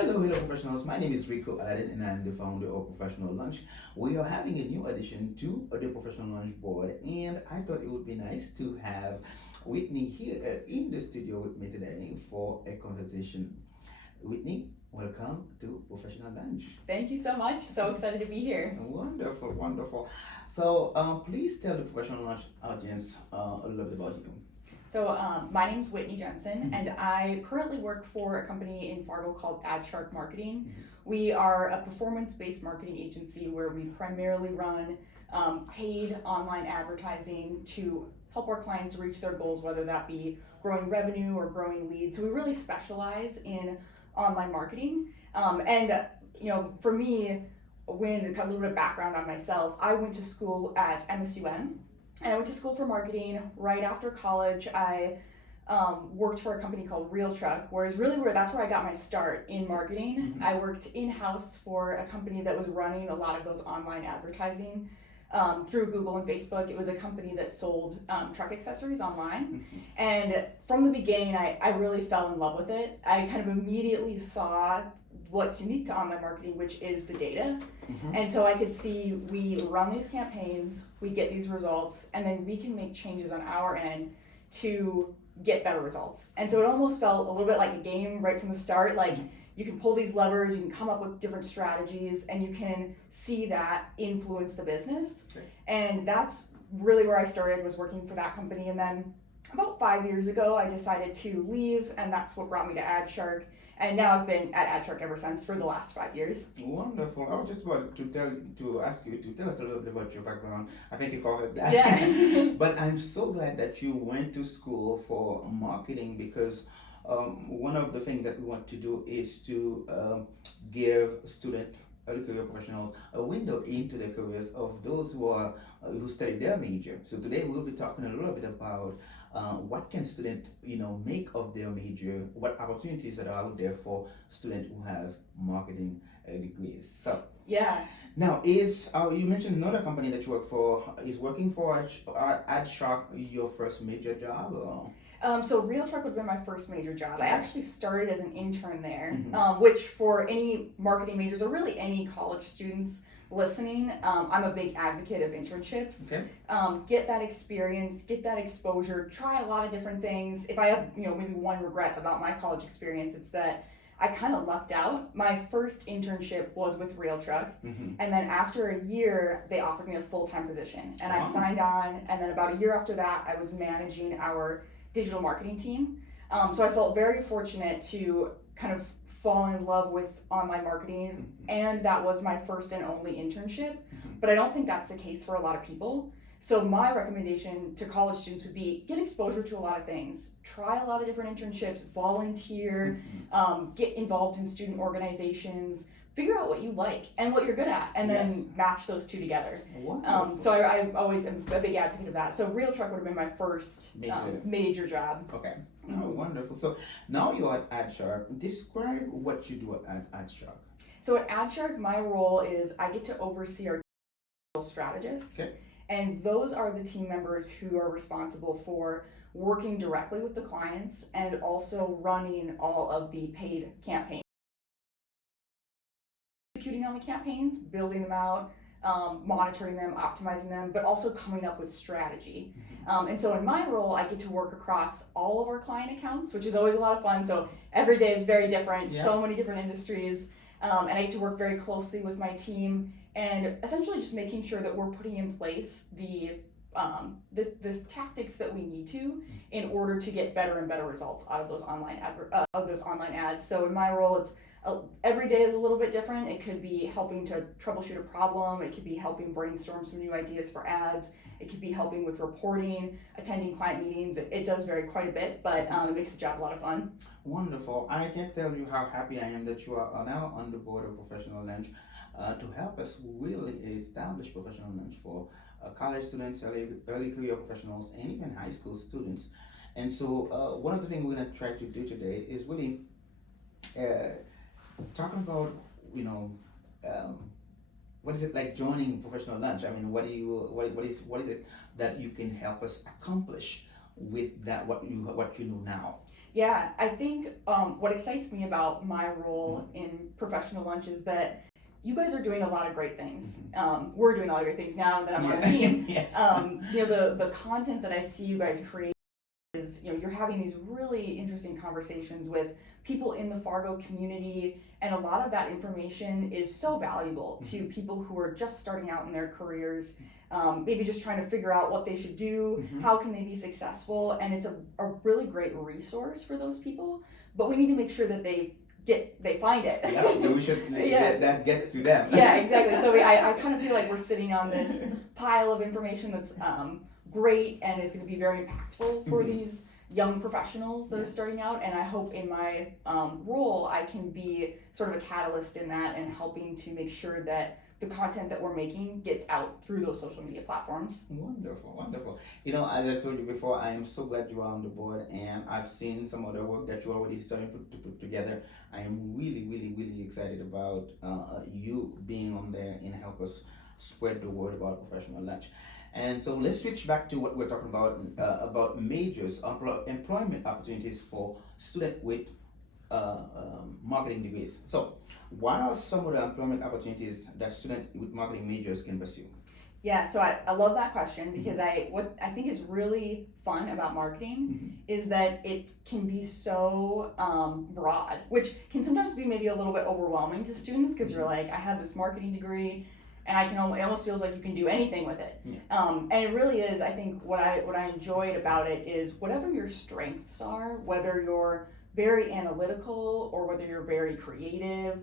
Hello, professionals. My name is Rico Aladdin, and I'm the founder of Professional Lunch. We are having a new addition to the Professional Lunch board, and I thought it would be nice to have Whitney here in the studio with me today for a conversation. Whitney, welcome to Professional Lunch. Thank you so much. So excited to be here. Wonderful, wonderful. So, please tell the Professional Lunch audience a little bit about you. My name is Whitney Jensen, and I currently work for a company in Fargo called AdShark Marketing. We are a performance-based marketing agency where we primarily run paid online advertising to help our clients reach their goals, whether that be growing revenue or growing leads. So we really specialize in online marketing. For me, when a little bit of background on myself, I went to school at MSUN. And I went to school for marketing. Right after college, I worked for a company called Real Truck, whereas that's where I got my start in marketing. I worked in-house for a company that was running a lot of those online advertising through Google and Facebook. It was a company that sold truck accessories online. And from the beginning, I really fell in love with it. I kind of immediately saw what's unique to online marketing, which is the data. And so I could see we run these campaigns, we get these results, and then we can make changes on our end to get better results. And so it almost felt a little bit like a game right from the start. Like you can pull these levers, you can come up with different strategies, and you can see that influence the business. And that's really where I started, was working for that company. And then about 5 years ago, I decided to leave, and that's what brought me to AdShark. And now I've been at AdShark ever since for the last 5 years. Wonderful. I was just about to ask you to tell us a little bit about your background. I think you covered that. Yeah. But I'm so glad that you went to school for marketing, because one of the things that we want to do is to give student early career professionals a window into the careers of those who study their major. So today we'll be talking a little bit about what can student make of their major, what opportunities that are out there for students who have marketing degrees. So Yeah. now, is you mentioned another company that you work for, is working for AdShark your first major job? Or? So Real Truck would have been my first major job. I actually started as an intern there, Mhm. which for any marketing majors or really any college students listening, I'm a big advocate of internships. Okay. Get that experience, get that exposure, try a lot of different things. If I have, maybe one regret about my college experience, it's that I kind of lucked out. My first internship was with Real Truck, and then after a year, they offered me a full-time position, and I signed on. And then about a year after that, I was managing our digital marketing team. So I felt very fortunate to kind of fall in love with online marketing, and that was my first and only internship. But I don't think that's the case for a lot of people. So my recommendation to college students would be get exposure to a lot of things, try a lot of different internships, volunteer, get involved in student organizations, figure out what you like and what you're good at, and then match those two together. So I always am a big advocate of that. So Real Truck would have been my first major job. Okay. Oh, wonderful. So now you're at AdShark. Describe what you do at AdShark. So at AdShark, my role is I get to oversee our digital strategists. Okay. And those are the team members who are responsible for working directly with the clients and also running all of the paid campaigns. Executing on the campaigns, building them out, monitoring them, optimizing them, but also coming up with strategy. And so in my role, I get to work across all of our client accounts, which is always a lot of fun. So every day is very different, so many different industries. And I get to work very closely with my team and essentially just making sure that we're putting in place the tactics that we need to in order to get better and better results out of those online ads. So in my role, it's every day is a little bit different. It could be helping to troubleshoot a problem. It could be helping brainstorm some new ideas for ads. It could be helping with reporting, attending client meetings. It does vary quite a bit, but it makes the job a lot of fun. Wonderful. I can tell you how happy I am that you are now on the board of Professional Lunch to help us really establish Professional Lunch for college students, early career professionals, and even high school students. And so one of the things we're going to try to do today is really talking about, what is it like joining Professional Lunch? I mean, what is it that you can help us accomplish with that, what you know now? Yeah, I think what excites me about my role in professional lunch is that you guys are doing a lot of great things. We're doing a lot of great things now that I'm on the team. Yes. The content that I see you guys create is, you're having these really interesting conversations with people in the Fargo community, and a lot of that information is so valuable to people who are just starting out in their careers, maybe just trying to figure out what they should do, how can they be successful, and it's a really great resource for those people. But we need to make sure that they find it. Yeah, we should let that get to them. Yeah, exactly. So I kind of feel like we're sitting on this pile of information that's great and is going to be very impactful for these young professionals that are starting out. And I hope in my role I can be sort of a catalyst in that and helping to make sure that the content that we're making gets out through those social media platforms. Wonderful, wonderful. As I told you before, I am so glad you are on the board, and I've seen some of the work that you already starting to put together. I am really, really, really excited about you being on there and help us spread the word about professional lunch. And so let's switch back to what we're talking about majors, employment opportunities for students with marketing degrees. So, what are some of the employment opportunities that students with marketing majors can pursue? Yeah, so I love that question because what I think is really fun about marketing is that it can be so broad, which can sometimes be maybe a little bit overwhelming to students because you're like, I have this marketing degree, and it almost feels like you can do anything with it. And it really is. I think what I enjoyed about it is whatever your strengths are, whether you're very analytical or whether you're very creative,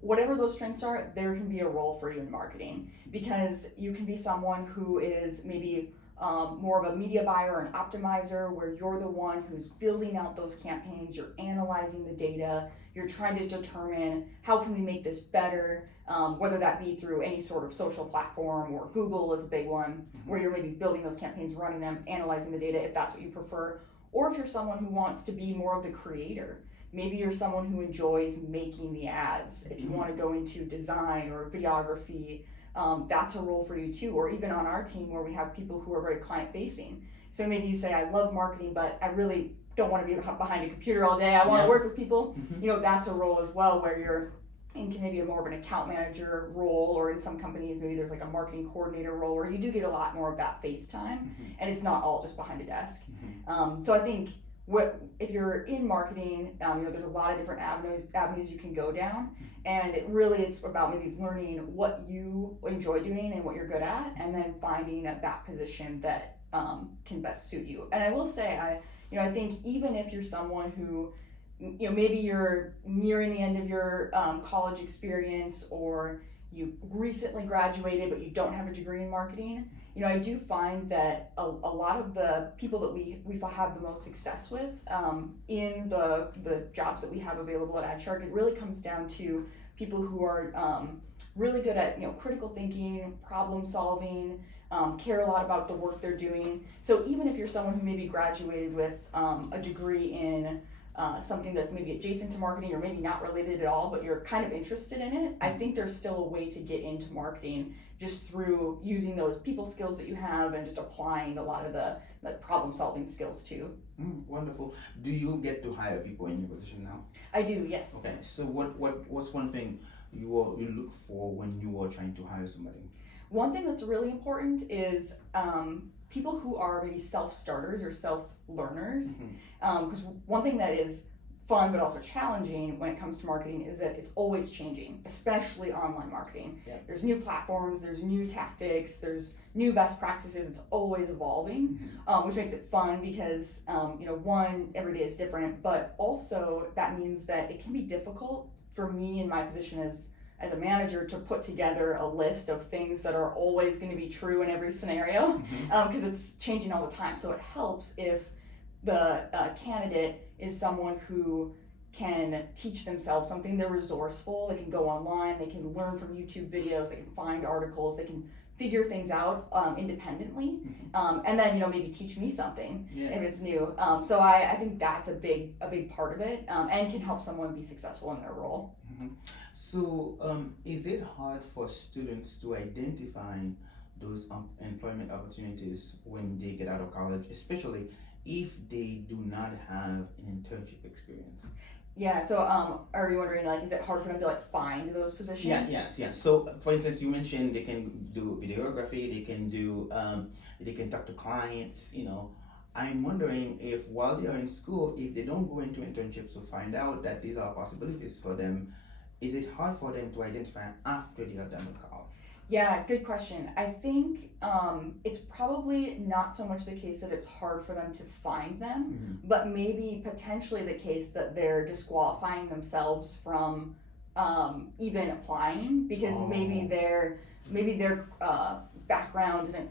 whatever those strengths are, there can be a role for you in marketing, because you can be someone who is maybe more of a media buyer or an optimizer, where you're the one who's building out those campaigns, you're analyzing the data, you're trying to determine how can we make this better, whether that be through any sort of social platform, or Google is a big one, where you're maybe building those campaigns, running them, analyzing the data if that's what you prefer. Or if you're someone who wants to be more of the creator, maybe you're someone who enjoys making the ads. If you want to go into design or videography, that's a role for you too. Or even on our team where we have people who are very client facing. So maybe you say, I love marketing, but I really don't want to be behind a computer all day. I want to work with people. That's a role as well, where you're in maybe more of an account manager role, or in some companies maybe there's like a marketing coordinator role where you do get a lot more of that face time, and it's not all just behind a desk. So I think if you're in marketing, there's a lot of different avenues you can go down, and it's about maybe learning what you enjoy doing and what you're good at, and then finding that position that can best suit you. And I will say, I think even if you're someone who, maybe you're nearing the end of your college experience, or you recently graduated but you don't have a degree in marketing, I do find that a lot of the people that we have the most success with in the jobs that we have available at AdShark, it really comes down to people who are really good at critical thinking, problem solving, care a lot about the work they're doing. So even if you're someone who maybe graduated with a degree in something that's maybe adjacent to marketing, or maybe not related at all, but you're kind of interested in it, I think there's still a way to get into marketing just through using those people skills that you have and just applying a lot of the problem solving skills too. Wonderful. Do you get to hire people in your position now? I do, yes. Okay, so what's one thing you look for when you are trying to hire somebody? One thing that's really important is people who are maybe self-starters or self-learners, because one thing that is fun but also challenging when it comes to marketing is that it's always changing, especially online marketing. There's new platforms, there's new tactics, there's new best practices. It's always evolving, which makes it fun because one, every day is different, but also that means that it can be difficult for me in my position as a manager to put together a list of things that are always going to be true in every scenario, because it's changing all the time. So it helps if the candidate is someone who can teach themselves something. They're resourceful, they can go online, they can learn from YouTube videos, they can find articles, they can figure things out independently, and then maybe teach me something if it's new. So I think that's a big part of it, and can help someone be successful in their role. So is it hard for students to identify those employment opportunities when they get out of college, especially if they do not have an internship experience? Yeah, so are you wondering, like, is it hard for them to like find those positions? Yeah. So, for instance, you mentioned they can do videography, they can talk to clients. I'm wondering if while they are in school, if they don't go into internships to find out that these are possibilities for them, is it hard for them to identify after they are done with college? Yeah, good question. I think it's probably not so much the case that it's hard for them to find them, but maybe potentially the case that they're disqualifying themselves from even applying because maybe their background doesn't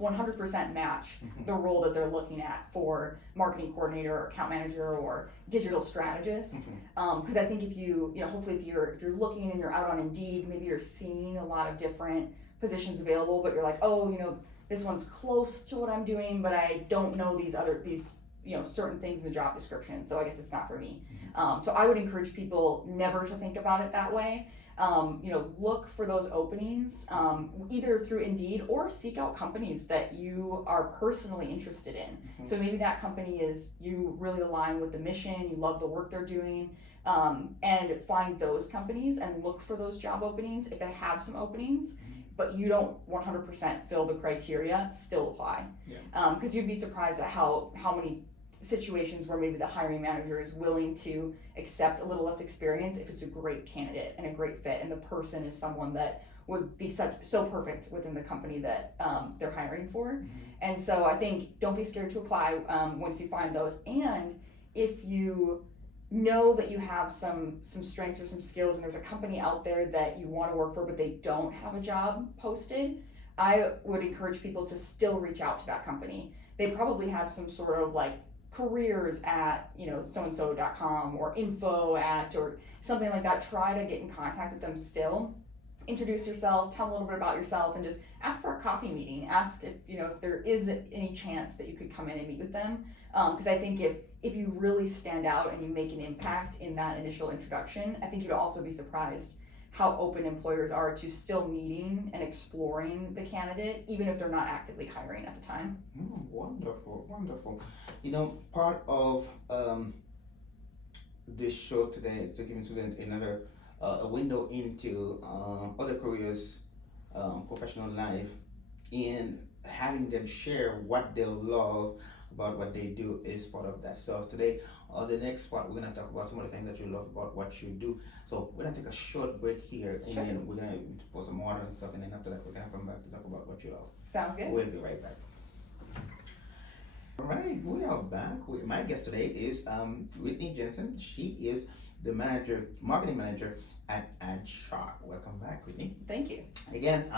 100% match the role that they're looking at for marketing coordinator or account manager or digital strategist. Because I think if hopefully if you're looking and you're out on Indeed, maybe you're seeing a lot of different positions available, but you're like, oh, this one's close to what I'm doing, but I don't know these certain things in the job description, so I guess it's not for me. So I would encourage people never to think about it that way. Look for those openings either through Indeed or seek out companies that you are personally interested in. So maybe that company is you really align with the mission, you love the work they're doing, and find those companies and look for those job openings. If they have some openings, but you don't 100% fill the criteria, still apply. Because you'd be surprised at how many situations where maybe the hiring manager is willing to accept a little less experience if it's a great candidate and a great fit and the person is someone that would be so perfect within the company that they're hiring for. And so I think don't be scared to apply once you find those. And if you know that you have some strengths or some skills and there's a company out there that you want to work for but they don't have a job posted, I would encourage people to still reach out to that company. They probably have some sort of like careers at soandso.com or info at or something like that. Try to get in contact with them still. Introduce yourself, tell a little bit about yourself, and just ask for a coffee meeting. Ask if there is any chance that you could come in and meet with them. Because I think if you really stand out and you make an impact in that initial introduction, I think you'd also be surprised how open employers are to still meeting and exploring the candidate, even if they're not actively hiring at the time. Wonderful. Part of this show today is to give students another a window into other careers, professional life, and having them share what they love about what they do is part of that. So today, the next part, we're going to talk about some of the things that you love about what you do. So we're going to take a short break here, and then we're going to pour some water and stuff, and then after that, we're going to come back to talk about what you love. Sounds good. We'll be right back. All right, we are back. My guest today is Whitney Jensen. She is the marketing manager at AdShark. Welcome back, Whitney. Thank you. Again,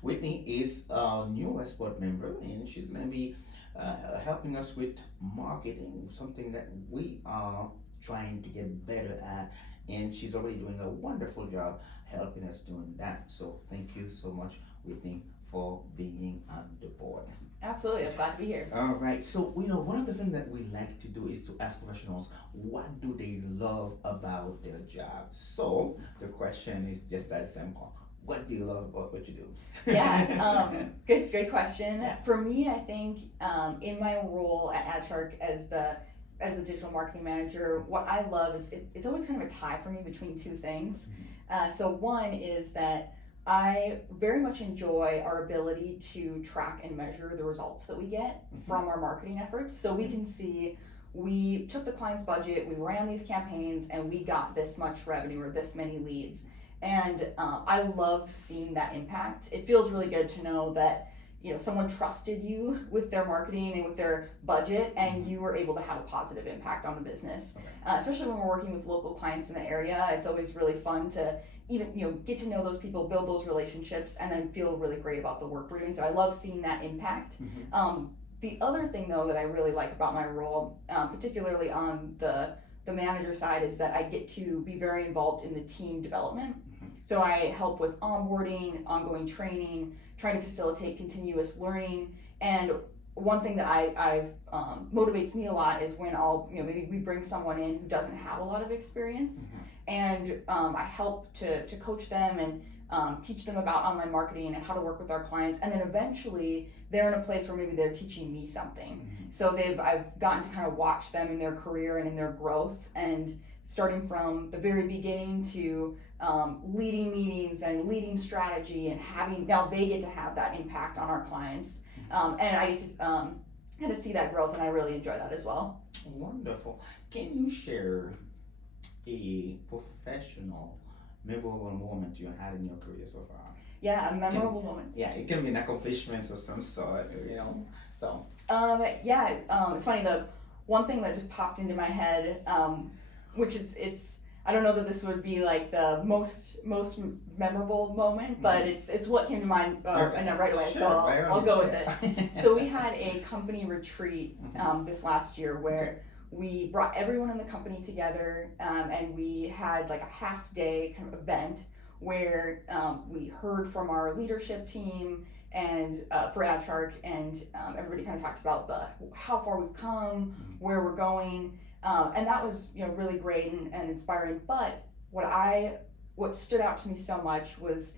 Whitney is a new Westport member, and she's going to be helping us with marketing, something that we are trying to get better at, and she's already doing a wonderful job helping us doing that. So thank you so much, Whitney, for being on the board. Absolutely, I'm glad to be here. All right, so one of the things that we like to do is to ask professionals what do they love about their job. So the question is just that simple. What do you love about what you do? Yeah, good question. For me, I think in my role at AdShark as the digital marketing manager, what I love is it's always kind of a tie for me between two things. So one is that I very much enjoy our ability to track and measure the results that we get from our marketing efforts. So we can see we took the client's budget, we ran these campaigns, and we got this much revenue or this many leads. And I love seeing that impact. It feels really good to know that someone trusted you with their marketing and with their budget, and you were able to have a positive impact on the business. Especially when we're working with local clients in the area, it's always really fun to even get to know those people, build those relationships, and then feel really great about the work we're doing. So I love seeing that impact. The other thing though that I really like about my role, particularly on the manager side, is that I get to be very involved in the team development. So I help with onboarding, ongoing training, trying to facilitate continuous learning. And one thing that I've motivates me a lot is when maybe we bring someone in who doesn't have a lot of experience, and I help to coach them and teach them about online marketing and how to work with our clients, and then eventually they're in a place where maybe they're teaching me something. Mhm. So I've gotten to kind of watch them in their career and in their growth, and starting from the very beginning to leading meetings and leading strategy and having, now they get to have that impact on our clients. And I get to kind of see that growth, and I really enjoy that as well. Wonderful. Can you share a professional memorable moment you had in your career so far? Yeah, a memorable moment. Yeah, it can be an accomplishment of some sort, So, It's funny. The one thing that just popped into my head, which it's I don't know that this would be like the most memorable moment, but it's what came to mind right away. Sure, So I'll go with share. it. So we had a company retreat this last year where we brought everyone in the company together, and we had like a half day kind of event where we heard from our leadership team and for AdShark, and everybody kind of talked about how far we've come, where we're going, and that was really great and inspiring. But what stood out to me so much was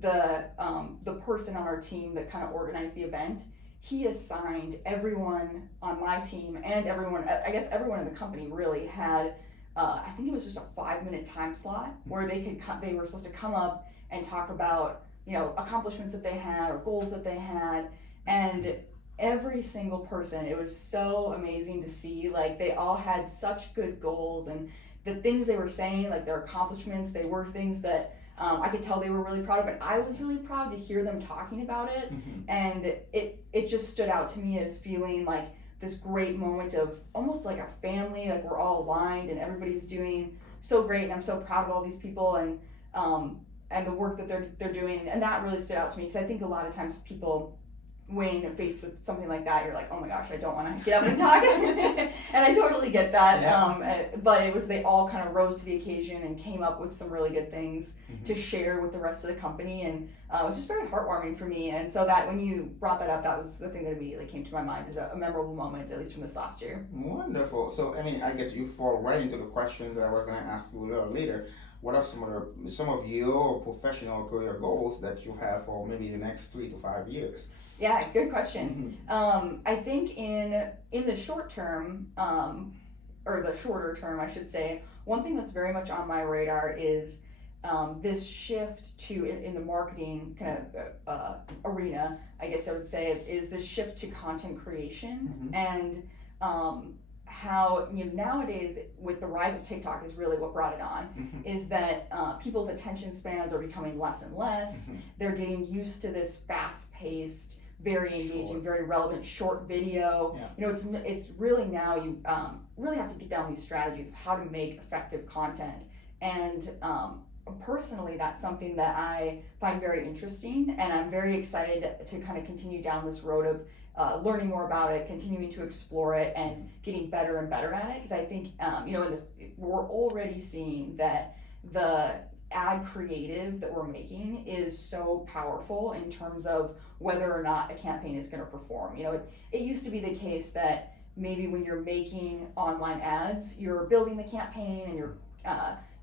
the person on our team that kind of organized the event. He assigned everyone on my team, and I guess everyone in the company really had, I think it was just a 5-minute time slot where they were supposed to come up and talk about accomplishments that they had or goals that they had. And every single person, it was so amazing to see, like they all had such good goals, and the things they were saying, like their accomplishments, they were things that I could tell they were really proud of, and I was really proud to hear them talking about it. And it just stood out to me as feeling like this great moment of almost like a family, like we're all aligned and everybody's doing so great, and I'm so proud of all these people and the work that they're doing. And that really stood out to me, because I think a lot of times people, when faced with something like that, you're like, oh my gosh, I don't want to get up and talk. And I totally get that. Yeah. But it was, they all kind of rose to the occasion and came up with some really good things to share with the rest of the company. And it was just very heartwarming for me. And so that when you brought that up, that was the thing that immediately came to my mind as a memorable moment, at least from this last year. Wonderful. So, I mean, I get you fall right into the questions that I was going to ask you a little later. What are some of your professional career goals that you have for maybe the next 3 to 5 years? Yeah, good question. I think in the short term, or the shorter term, I should say, one thing that's very much on my radar is this shift to, in the marketing kind of arena, I guess I would say, is this shift to content creation. And how nowadays, with the rise of TikTok, is really what brought it on, is that people's attention spans are becoming less and less. They're getting used to this fast-paced, very engaging, very relevant short video. It's really, now you really have to get down these strategies of how to make effective content. And personally, that's something that I find very interesting, and I'm very excited to kind of continue down this road of learning more about it, continuing to explore it, and getting better and better at it. Because I think we're already seeing that the ad creative that we're making is so powerful in terms of whether or not a campaign is going to perform. It used to be the case that maybe when you're making online ads, you're building the campaign and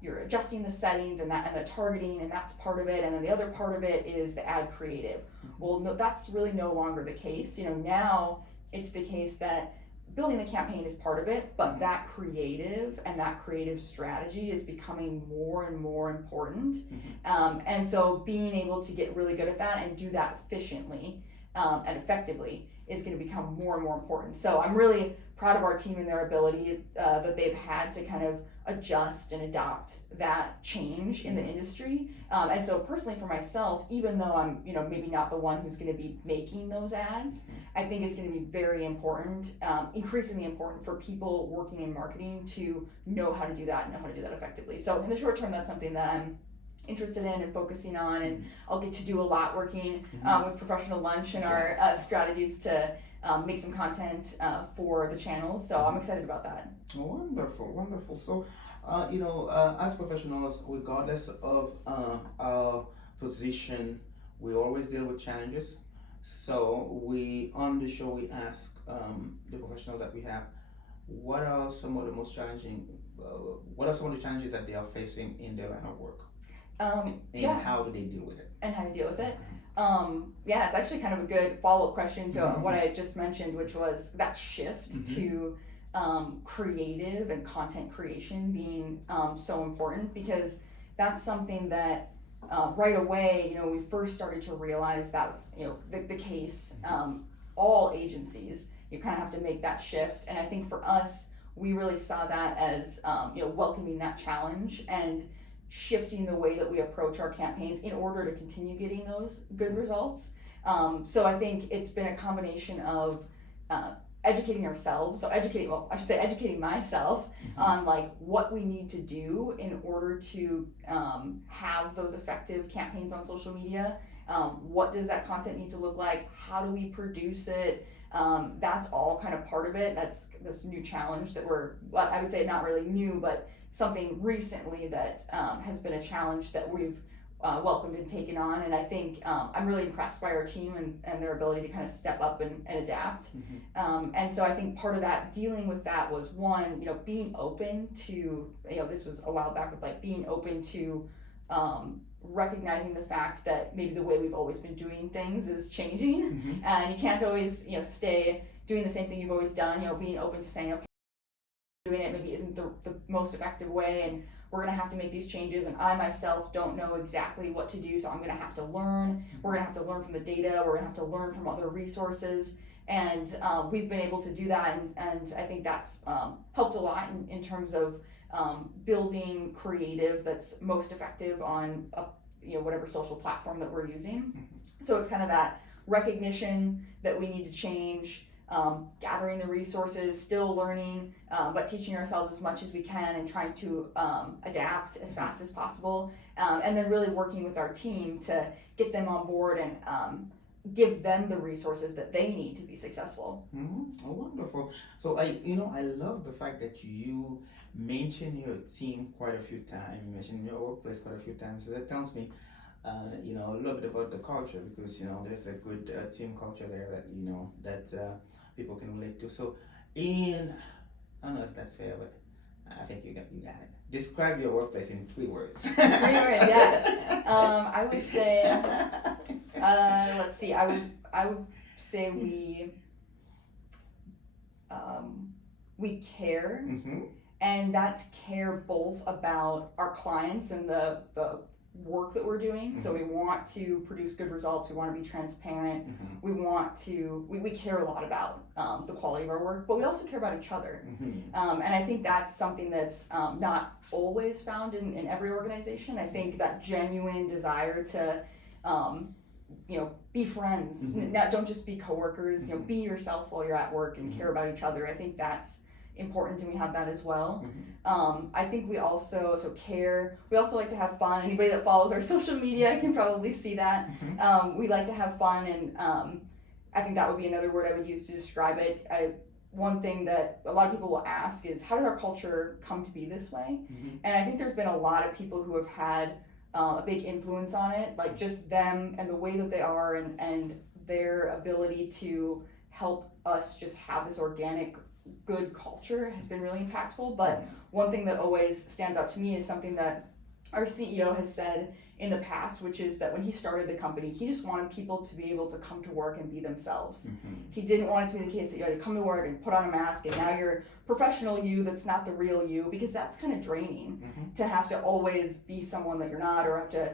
you're adjusting the settings and the targeting, and that's part of it, and then the other part of it is the ad creative. Well, no, that's really no longer the case. Now it's the case that building the campaign is part of it, but that creative and that creative strategy is becoming more and more important. And so being able to get really good at that and do that efficiently and effectively is going to become more and more important. So I'm really proud of our team and their ability that they've had to kind of adjust and adopt that change in the industry. And so personally for myself, even though I'm maybe not the one who's going to be making those ads, I think it's going to be very important, increasingly important, for people working in marketing to know how to do that and know how to do that effectively. So in the short term, that's something that I'm interested in and focusing on, and I'll get to do a lot working with Professional Lunch and our strategies to make some content for the channels. So I'm excited about that. Wonderful. So, as professionals, regardless of our position, we always deal with challenges. So on the show, we ask the professionals that we have, what are some of the challenges that they are facing in their line of work? and Yeah, how do they deal with it? and how to deal with it. Yeah, it's actually kind of a good follow-up question to what I just mentioned, which was that shift to creative and content creation being so important, because that's something that right away, we first started to realize that was, the case. All agencies, you kind of have to make that shift, and I think for us, we really saw that as welcoming that challenge and shifting the way that we approach our campaigns in order to continue getting those good results. So I think it's been a combination of educating ourselves. So educating myself on like what we need to do in order to have those effective campaigns on social media. What does that content need to look like? How do we produce it? That's all kind of part of it. That's this new challenge that I would say not really new, but something recently that has been a challenge that we've welcomed and taken on. And I think I'm really impressed by our team and their ability to kind of step up and adapt. And so I think part of that, dealing with that, was one, being open to, this was a while back, with like being open to recognizing the fact that maybe the way we've always been doing things is changing, and you can't always stay doing the same thing you've always done. Being open to saying, okay, doing it maybe isn't the most effective way, and we're going to have to make these changes, and I myself don't know exactly what to do, so I'm going to have to learn. We're going to have to learn from the data, we're going to have to learn from other resources, and we've been able to do that, and I think that's helped a lot in terms of building creative that's most effective on whatever social platform that we're using. So it's kind of that recognition that we need to change, gathering the resources, still learning, but teaching ourselves as much as we can and trying to adapt as fast as possible, and then really working with our team to get them on board and give them the resources that they need to be successful. Oh, wonderful. So I love the fact that you mention your team quite a few times. You mentioned your workplace quite a few times. So that tells me, a little bit about the culture, because there's a good team culture there that people can relate to. So, I don't know if that's fair, but I think you got it. Describe your workplace in 3 words. 3 words, yeah. I would say, let's see. I would say we care, and that's care both about our clients and the work that we're doing. So we want to produce good results. We want to be transparent. We want to. We care a lot about the quality of our work, but we also care about each other. And I think that's something that's not always found in every organization. I think that genuine desire to be friends. Don't just be coworkers. Be yourself while you're at work and care about each other. I think that's important, and we have that as well. I think we also care. We also like to have fun. Anybody that follows our social media can probably see that. We like to have fun, and I think that would be another word I would use to describe it. One thing that a lot of people will ask is, how did our culture come to be this way? And I think there's been a lot of people who have had a big influence on it, like just them and the way that they are, and their ability to help us just have this organic good culture has been really impactful. But one thing that always stands out to me is something that our CEO has said in the past, which is that when he started the company, he just wanted people to be able to come to work and be themselves. He didn't want it to be the case that you had to come to work and put on a mask and now you're professional you that's not the real you, because that's kind of draining to have to always be someone that you're not, or have to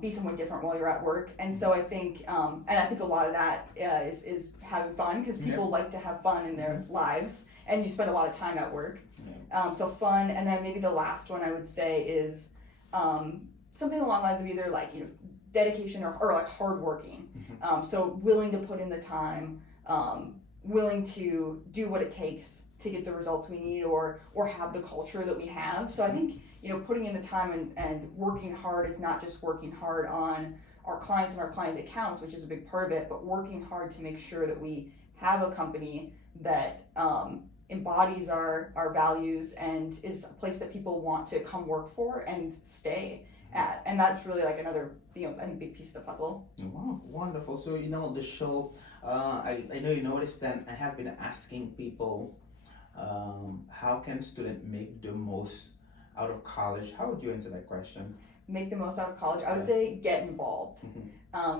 be someone different while you're at work. And so I think a lot of that is having fun, because people like to have fun in their lives, and you spend a lot of time at work. So fun, and then maybe the last one I would say is something along the lines of either like dedication or like hardworking. So willing to put in the time, willing to do what it takes to get the results we need, or have the culture that we have. So I think putting in the time and working hard is not just working hard on our clients and our client accounts, which is a big part of it, but working hard to make sure that we have a company that embodies our values and is a place that people want to come work for and stay at. And that's really like another I think big piece of the puzzle. Wow, wonderful. So the show, I know you noticed that I have been asking people, how can students make the most out of college, how would you answer that question? Make the most out of college. I would Yeah. say get involved.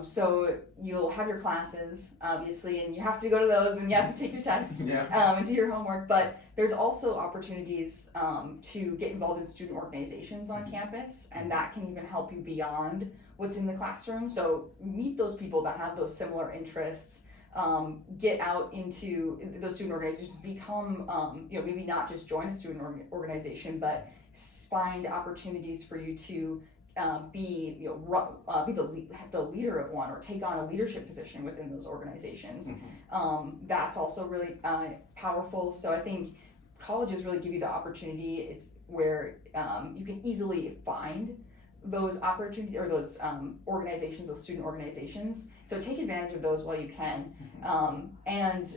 So you'll have your classes, obviously, and you have to go to those and you have to take your tests Yeah. and do your homework. But there's also opportunities to get involved in student organizations on campus, and that can even help you beyond what's in the classroom. So meet those people that have those similar interests. Get out into those student organizations, become, maybe not just join a student organization, but find opportunities for you to be the leader of one or take on a leadership position within those organizations. That's also really powerful. So I think colleges really give you the opportunity. It's where you can easily find those opportunities or those organizations, those student organizations. So take advantage of those while you can, and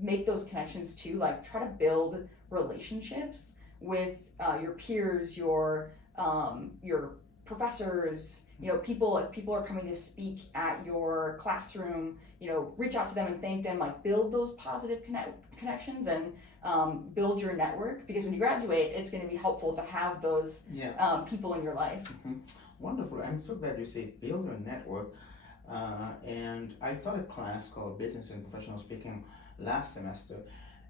make those connections too. Like try to build relationships with your peers, your professors, people. If people are coming to speak at your classroom, reach out to them and thank them. Like build those positive connections and build your network, because when you graduate, it's going to be helpful to have those people in your life. Wonderful. I'm so glad you say build your network. And I taught a class called Business and Professional Speaking last semester,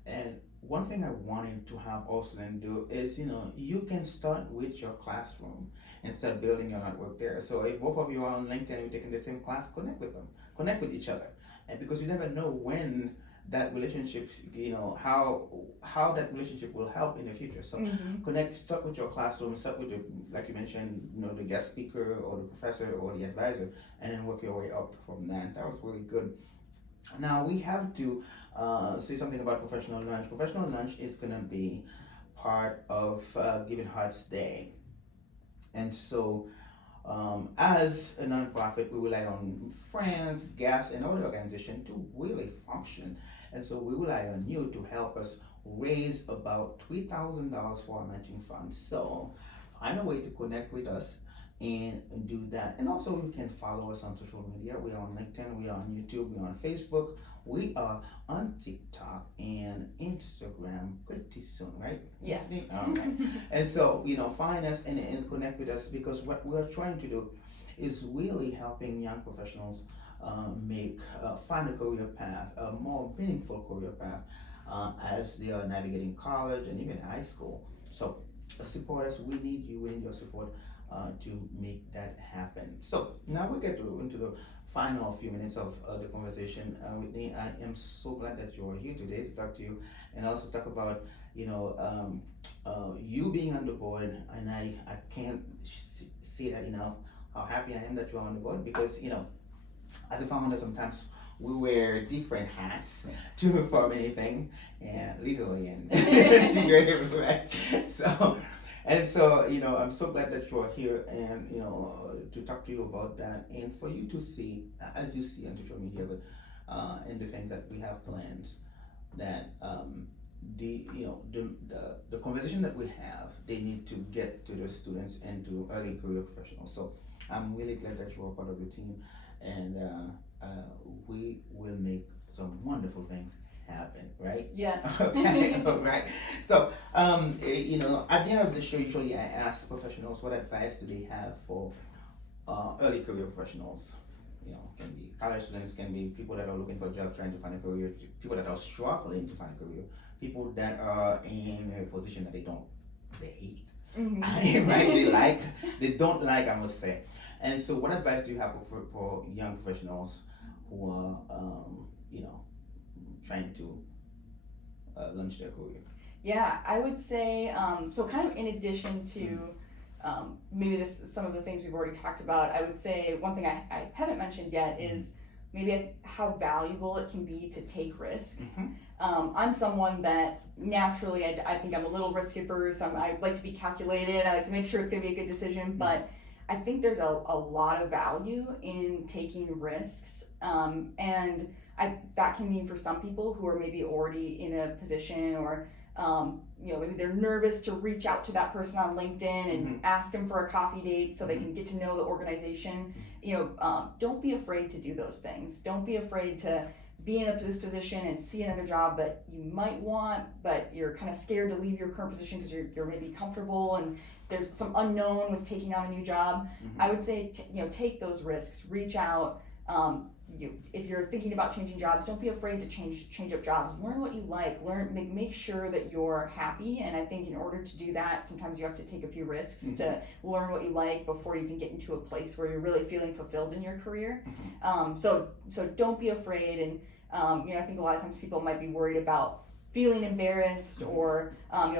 and one thing I wanted to have also then do is, you can start with your classroom and start building your network there. So if both of you are on LinkedIn and you're taking the same class, connect with them, connect with each other, and because you never know when that relationship, how that relationship will help in the future. So start with your classroom, start with like you mentioned, the guest speaker or the professor or the advisor, and then work your way up from that. That was really good. Now we have to say something about professional lunch. Professional lunch is gonna be part of Giving Hearts Day, and so as a nonprofit, we rely on friends, guests, and other organizations to really function. And so we rely on you to help us raise about $3,000 for our matching fund. So find a way to connect with us and do that. And also you can follow us on social media. We are on LinkedIn, we are on YouTube, we are on Facebook, we are on TikTok and Instagram pretty soon, right? Yes. Okay. And so, find us and connect with us, because what we're trying to do is really helping young professionals find a career path, a more meaningful career path as they are navigating college and even high school. So support us. We need you. We need your support to make that happen. So now we get into the final few minutes of the conversation. Whitney, I am so glad that you're here today to talk to you and also talk about you being on the board. And I can't say that enough, how happy I am that you're on the board, because as a founder, sometimes we wear different hats to perform anything, and literally and figuratively, right? So, I'm so glad that you're here and, to talk to you about that, and for you to see, as you see on social media, but, and the things that we have planned, that, the conversation that we have, they need to get to the students and to early career professionals. So I'm really glad that you are part of the team, and we will make some wonderful things happen, right? Yes. Okay, all right. So, at the end of the show, usually I ask professionals what advice do they have for early career professionals. Can be college students, can be people that are looking for a job, trying to find a career, people that are struggling to find a career, people that are in a position that they hate, right? They don't like, I must say. And so, what advice do you have for young professionals who are, trying to launch their career? Yeah, I would say, so kind of in addition to maybe some of the things we've already talked about, I would say one thing I haven't mentioned yet is maybe how valuable it can be to take risks. I'm someone that naturally, I think I'm a little risk averse. I like to be calculated. I like to make sure it's going to be a good decision, but I think there's a lot of value in taking risks, and that can mean for some people who are maybe already in a position, or maybe they're nervous to reach out to that person on LinkedIn and ask them for a coffee date so they can get to know the organization. Don't be afraid to do those things. Don't be afraid to be in this position and see another job that you might want, but you're kind of scared to leave your current position because you're maybe comfortable, and there's some unknown with taking on a new job. I would say, take those risks, reach out. If you're thinking about changing jobs, don't be afraid to change up jobs. Learn what you like. Make sure that you're happy. And I think in order to do that, sometimes you have to take a few risks to learn what you like before you can get into a place where you're really feeling fulfilled in your career. So don't be afraid. And I think a lot of times people might be worried about feeling embarrassed or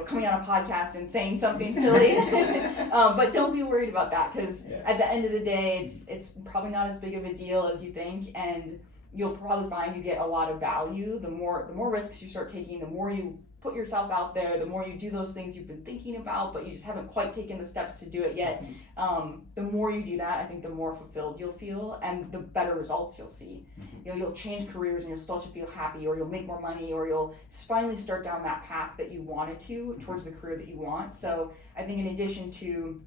coming on a podcast and saying something silly. But don't be worried about that, because at the end of the day, it's probably not as big of a deal as you think, and you'll probably find you get a lot of value. The more risks you start taking, the more you put yourself out there, the more you do those things you've been thinking about, but you just haven't quite taken the steps to do it yet. The more you do that, I think the more fulfilled you'll feel and the better results you'll see. You'll change careers and you'll start to feel happy, or you'll make more money, or you'll finally start down that path that you wanted to towards the career that you want. So I think in addition to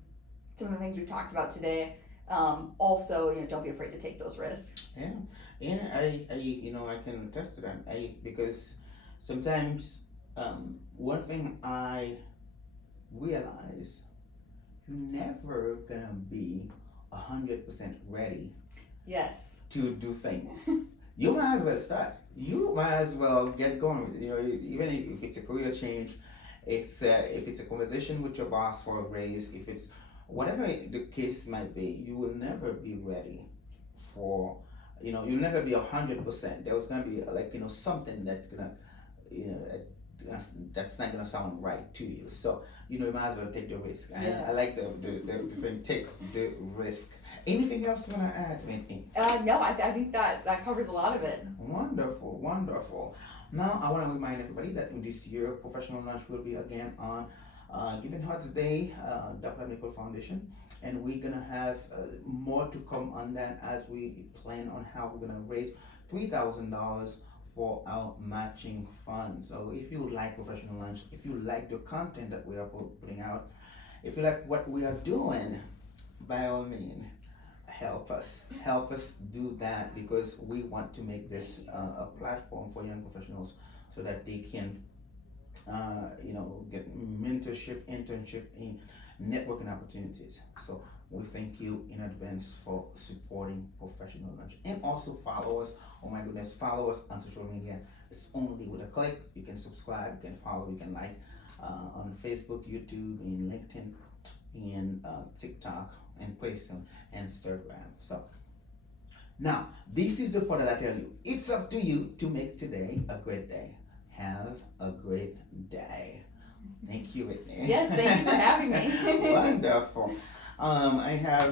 some of the things we've talked about today, also, don't be afraid to take those risks. Yeah, and I can attest to that. Because sometimes one thing I realize, you're never gonna be 100% ready. Yes. To do things. You might as well start. You might as well get going. Even if it's a career change, if it's a conversation with your boss for a raise, if it's whatever the case might be, you will never be ready for. You'll never be 100%. There's gonna be something that's gonna, that's not gonna sound right to you. So you might as well take the risk. And I like the thing, take the risk. Anything else you wanna add, Whitney? No, I think that covers a lot of it. Wonderful. Now I want to remind everybody that in this year, Professional Lunch will be again on Giving Hearts Day, Dr. Nicole Foundation, and we're gonna have more to come on that as we plan on how we're gonna raise $3,000 for our matching fund. So if you like Professional Lunch, if you like the content that we are putting out, if you like what we are doing, by all means, help us do that, because we want to make this a platform for young professionals so that they can get mentorship, internship, and networking opportunities. So we thank you in advance for supporting Professional Lunch. And also follow us. Oh my goodness, follow us on social media. It's only with a click. You can subscribe, you can follow, you can like on Facebook, YouTube, and LinkedIn, and TikTok, and pretty soon Instagram. So now this is the part that I tell you. It's up to you to make today a great day. Have a great day. Thank you, Whitney. Yes, thank you for having me. Wonderful. I have